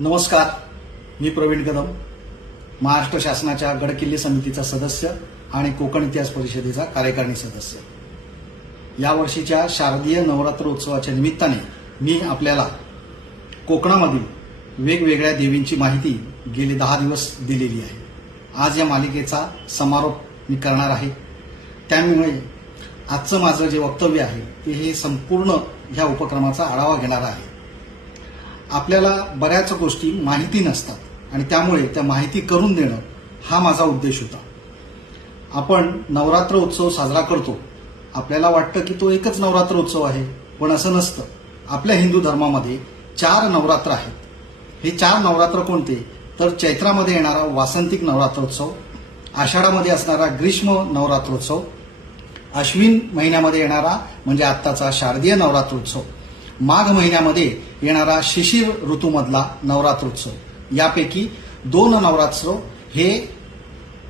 नमस्कार मी प्रवीण कदम महाराष्ट्र शासनाच्या गडकिल्ले समितीचा सदस्य आणि कोकण इतिहास परिषदेचा कार्यकारिणी सदस्य. यावर्षीच्या शारदीय नवरात्र उत्सवाच्या निमित्ताने मी आपल्याला कोकणामधील वेगवेगळ्या देवींची माहिती गेले दहा दिवस दिलेली आहे. आज या मालिकेचा समारोप मी करणार आहे. त्यामुळे आजचं माझं जे वक्तव्य आहे ते हे संपूर्ण ह्या उपक्रमाचा आढावा घेणार आहे. आपल्याला बऱ्याच गोष्टी माहिती नसतात आणि त्यामुळे त्या माहिती करून देणं हा माझा उद्देश होता. आपण नवरात्र उत्सव साजरा करतो. आपल्याला वाटतं की तो एकच नवरात्र उत्सव आहे पण असं नसतं. आपल्या हिंदू धर्मामध्ये चार नवरात्र आहेत. हे चार नवरात्र कोणते? तर चैत्रामध्ये येणारा वासंतिक नवरात्रोत्सव आषाढामध्ये असणारा ग्रीष्म नवरात्रोत्सव अश्विन महिन्यामध्ये येणारा म्हणजे आत्ताचा शारदीय नवरात्रोत्सव. माघ महिन्यामध्ये येणारा शिशिर ऋतूमधला नवरात्रोत्सव. यापैकी दोन नवरात्रोत्सव हे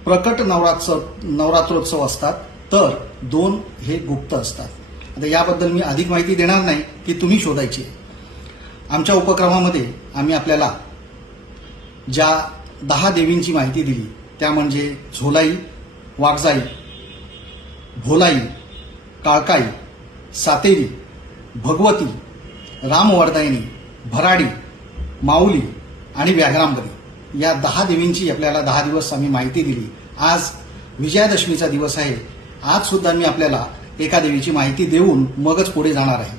प्रकट नवरात्र नवरात्रोत्सव असतात तर दोन हे गुप्त असतात. आता याबद्दल मी अधिक माहिती देणार नाही की तुम्ही शोधायची आमच्या उपक्रमामध्ये आम्ही आपल्याला ज्या दहा देवींची माहिती दिली त्या म्हणजे झोलाई वाघजाई भोलाई काळकाई सातेरी भगवती रामवर्धायनी भराडी माऊली आणि व्याघ्रांबरी. या दहा देवींची आपल्याला दहा दिवस आम्ही माहिती दिली. आज विजयादशमीचा दिवस आहे. आज सुद्धा मी आपल्याला एका देवीची माहिती देऊन मगच पुढे जाणार आहे.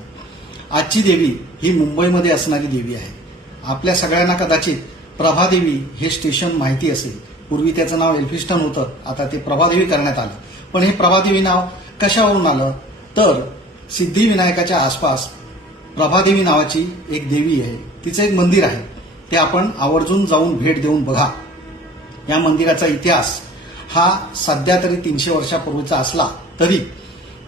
आजची देवी ही मुंबईमध्ये असणारी देवी आहे. आपल्या सगळ्यांना कदाचित प्रभादेवी हे स्टेशन माहिती असेल. पूर्वी त्याचं नाव एल्फिस्टन होतं. आता ते प्रभादेवी करण्यात आलं. पण हे प्रभादेवी नाव कशावरून आलं? तर सिद्धिविनायकाच्या आसपास प्रभादेवी नावाची एक देवी आहे. तिचं एक मंदिर आहे. ते आपण आवर्जून जाऊन भेट देऊन बघा. या मंदिराचा इतिहास हा सध्या तरी तीनशे वर्षापूर्वीचा असला तरी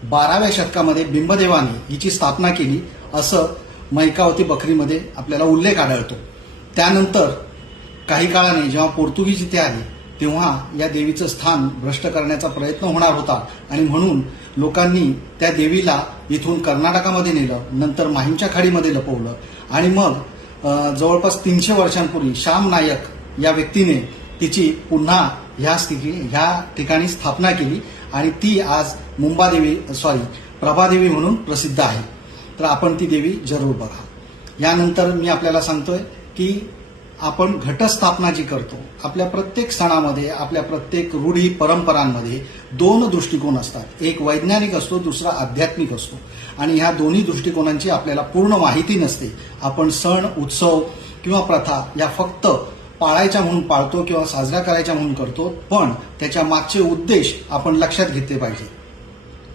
बाराव्या शतकामध्ये बिंबदेवाने हिची स्थापना केली असं मैकावती बखरीमध्ये आपल्याला उल्लेख आढळतो. त्यानंतर काही काळाने जेव्हा पोर्तुगीज इथे आले तेव्हा या देवीचं स्थान भ्रष्ट करण्याचा प्रयत्न होणार होता. आणि म्हणून लोकांनी त्या देवीला इथून कर्नाटकामध्ये नेलं नंतर माहीमच्या खाडीमध्ये लपवलं. आणि मग जवळपास तीनशे वर्षांपूर्वी श्याम नायक या व्यक्तीने तिची पुन्हा ह्या स्थिती ह्या ठिकाणी स्थापना केली. आणि ती आज मुंबादेवी सॉरी प्रभादेवी म्हणून प्रसिद्ध आहे. तर आपण ती देवी जरूर बघा. यानंतर मी आपल्याला सांगतोय की आपण घटस्थापना जी करतो आपल्या प्रत्येक सणामध्ये आपल्या प्रत्येक रूढी परंपरांमध्ये दोन दृष्टिकोन असतात. एक वैज्ञानिक असतो दुसरा आध्यात्मिक असतो. आणि ह्या दोन्ही दृष्टिकोनांची आपल्याला पूर्ण माहिती नसते. आपण सण उत्सव किंवा प्रथा या फक्त पाळायच्या म्हणून पाळतो किंवा साजरा करायच्या म्हणून करतो पण त्याच्या मागचे उद्देश आपण लक्षात घेतले पाहिजे.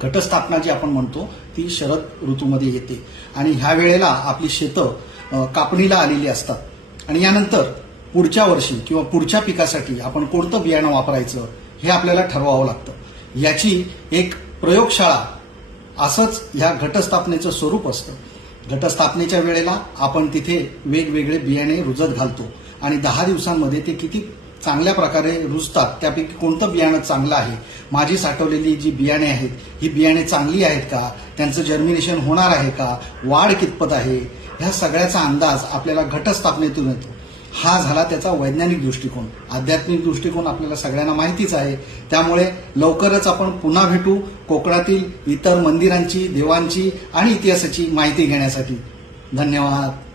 घटस्थापना जी आपण म्हणतो ती शरद ऋतूमध्ये येते. आणि ह्या वेळेला आपली शेतं कापणीला आलेली असतात. आणि यानंतर पुढच्या वर्षी किंवा पुढच्या पिकासाठी आपण कोणतं बियाणं वापरायचं हे आपल्याला ठरवावं लागतं. याची एक प्रयोगशाळा असंच ह्या घटस्थापनेचं स्वरूप असतं. घटस्थापनेच्या वेळेला आपण तिथे वेगवेगळे बियाणे रुजत घालतो आणि दहा दिवसांमध्ये ते किती चांगल्या प्रकारे रुजतात त्यापैकी कोणतं बियाणं चांगलं आहे? माझी साठवलेली जी बियाणे आहेत ही बियाणे चांगली आहेत का? त्यांचं जर्मिनेशन होणार आहे का? वाढ कितपत आहे? ह्या सगळ्याचा अंदाज आपल्याला घटस्थापनेतून येतो. हा झाला त्याचा वैज्ञानिक दृष्टिकोन. आध्यात्मिक दृष्टिकोन आपल्याला सगळ्यांना माहितीच आहे. त्यामुळे लवकरच आपण पुन्हा भेटू कोकणातील इतर मंदिरांची देवांची आणि इतिहासाची माहिती घेण्यासाठी. धन्यवाद.